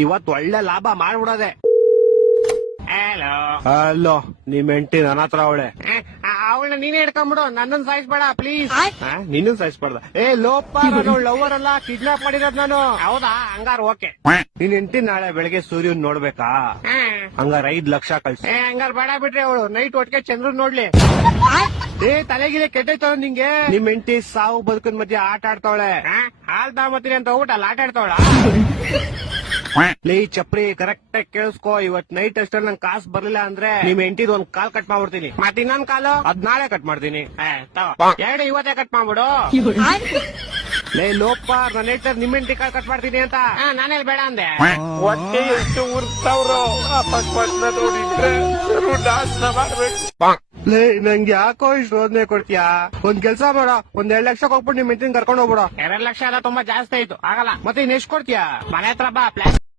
ಇವತ್ ಒಳ್ಳೆ ಲಾಭ ಮಾಡ್ಬಿಡೋದೆ. ಹಲೋ, ಅಲ್ಲೋ ನಿಮ್ ಹೆಂಡತಿ ನನ್ನ ಹತ್ರ ಅವಳೆ. ಅವಳನ್ನ ನೀನೇ ಹಿಡ್ಕೊಂಡ್ಬಿಡು, ನನ್ನನ್ ಸಾಯಿಸ್ಬೇಡ ಪ್ಲೀಸ್. ನಿನ್ನ ಸಾಯಿಸ್ಬಾರ್ದ. ಲೋಪ, ನಾನು ಲವರ್ ಅಲ್ಲ, ಕಿಡ್ನಾಪ್ ಮಾಡಿರೋದ್ ನಾನು. ಹೌದಾ, ಹಂಗಾರ ಓಕೆ. ನಿನ್ ಹೆಂಡತಿ ನಾಳೆ ಬೆಳಗ್ಗೆ ಸೂರ್ಯನ್ ನೋಡ್ಬೇಕಾ? ಹಂಗಾರ 5 ಲಕ್ಷ ಕಳ್ಸಿ. ಹಂಗಾರ ಬೇಡ ಬಿಡ್ರಿ, ಅವಳು ನೈಟ್ ಒಟ್ಟಿಗೆ ಚಂದ್ರನ್ ನೋಡ್ಲಿ. ತಲೆಗಿಲೆ ಕೆಟ್ಟೈತ ನಿಂಗೆ. ನಿಮ್ ಹೆಂಡತಿ ಸಾವು ಬದುಕಿನ ಮಧ್ಯೆ ಆಟ ಆಡ್ತಾವಳೆ. ಹಾಲ್ ತಗೊಂಬತ್ತೀನಿ ಅಂತ ಹೋಗ್ಬಿಟ್ಟು ಅಲ್ಲಿ ಆಟ ಆಡ್ತಾವಳ. ಲೇ ಚಪ್ರಿ, ಕರೆಕ್ಟ್ ಆಗಿ ಕೇಳಿಸ್ಕೋ. ಇವತ್ ನೈಟ್ ಅಷ್ಟಲ್ಲಿ ನಂಗೆ ಕಾಸು ಬರ್ಲಿಲ್ಲ ಅಂದ್ರೆ ನಿಮ್ ಹೆಂಡತಿದ್ ಒಂದ್ ಕಾಲ್ ಕಟ್ ಮಾಡ್ಬಿಡ್ತೀನಿ. ಮತ್ ಇನ್ನೊಂದ್ ಕಾಲು ಅದ್ ನಾಳೆ ಕಟ್ ಮಾಡ್ತೀನಿ. ಎರಡು ಇವತ್ತೇ ಕಟ್ ಮಾಡ್ಬಿಡು. ಲೇ ಲೋಪ, ನನ್ನ ಹೇಳ್ತಾರೆ ನಿಮ್ ಹೆಂಡತಿ ಕಾಲ್ ಕಟ್ ಮಾಡ್ತೀನಿ ಅಂತ. ನಾನೇಲ್ ಬೇಡ ಅಂದೆ. ಹೊಟ್ಟೆ ಎಷ್ಟು ಉರ್ತಾವ್ರೋ, ಅಪಸ್ಮಾತ್ ನೋಡಿದ್ರೆ ನಾಶನ ಮಾಡ್ಬೇಕು. ಲೇ ನಂಗೆ ಯಾಕೋ ಇಷ್ಟು ರೋದನೆ ಕೊಡ್ತೀಯಾ? ಒಂದ್ ಕೆಲ್ಸ ಮಾಡ, ಒಂದ್ 2 ಲಕ್ಷ ಹೋಗ್ಬಿಟ್ಟು ನಿಮ್ ಹೆಂಡತಿನ ಕರ್ಕೊಂಡು ಹೋಗ್ಬಿಡ. 2 ಲಕ್ಷ ಎಲ್ಲ ತುಂಬಾ ಜಾಸ್ತಿ ಆಯ್ತು, ಆಗಲ್ಲ. ಮತ್ತೆ ಇನ್ ಎಷ್ಟ್ ಕೊಡ್ತೀಯಾ? ಮನೆ ಹತ್ರ ಬಾ, ಪ್ಲಾನ್